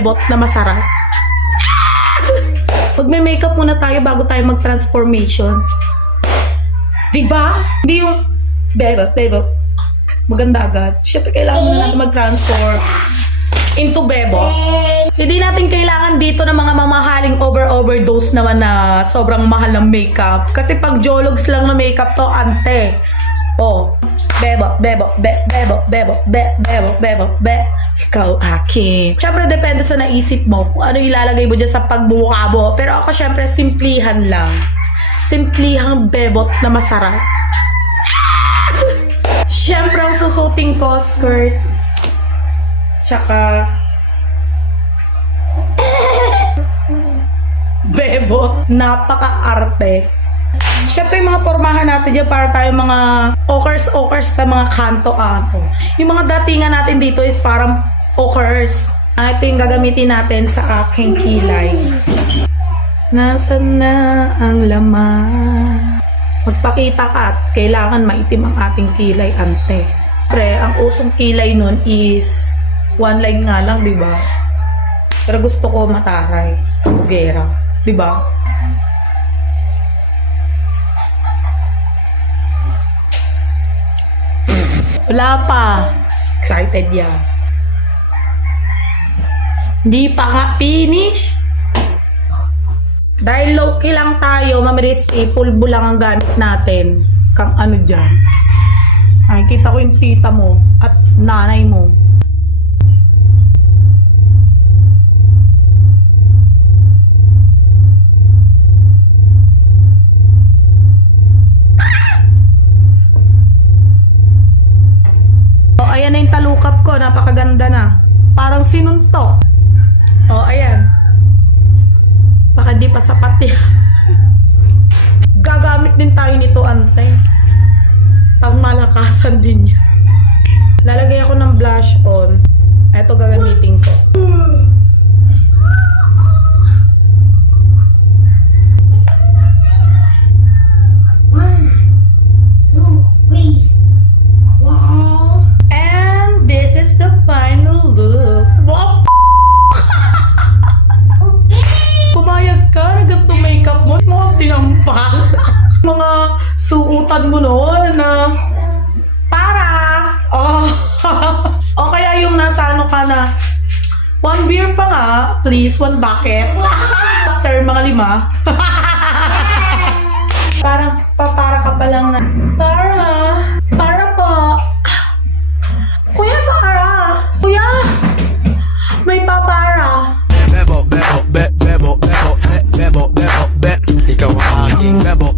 bebot na masarap. Magme-makeup muna tayo bago tayo mag-transformation. Diba? Hindi yung bebot. Maganda agad. Siyempre, kailangan muna natin mag-transform into bebot. Hindi natin kailangan dito ng mga mamahaling overdose naman na sobrang mahal ng makeup. Kasi pag jologs lang na makeup to, ante. Oh, bebot. Ikaw akin. Siyempre, depende sa naisip mo kung ano ilalagay mo dyan sa pagbumukha mo. Pero ako, siyempre, simplihan lang. Simplihang bebot na masarap. Siyempre, ang susuting ko, skirt. Tsaka bebot. Napaka-arte. Siyempre, yung mga pormahan natin dyan para tayo mga okers sa mga kanto-anto. Yung mga datingan natin dito is parang okers. Ito yung gagamitin natin sa aking kilay. Nasaan na ang laman? Magpakita ka at kailangan maitim ang ating kilay, ante. Siyempre, ang usong kilay nun is one line nga lang, di ba? Pero gusto ko mataray, kabugera, di ba? Wala pa. Excited yan. Hindi pa nga finish. Dahil low-key lang tayo, mamirisky, pulbo lang ang gamit natin. Kang ano dyan. Nakikita ko yung tita mo at nanay mo. Ayan na yung talukap ko, napakaganda na. Parang sinuntok. O, ayan. Baka di pa sapat yan. Gagamit din tayo nito, ante. Malakasan din yan. Lalagay ako ng blush on. Ito gagamitin ko. Sinampal. Mga suutan mo noon na para o kaya yung nasa ano ka na 1 beer pa nga please, 1 bucket stir mga 5 parang para ka pa lang na para po kuya may papara Ikaw ang aking bebo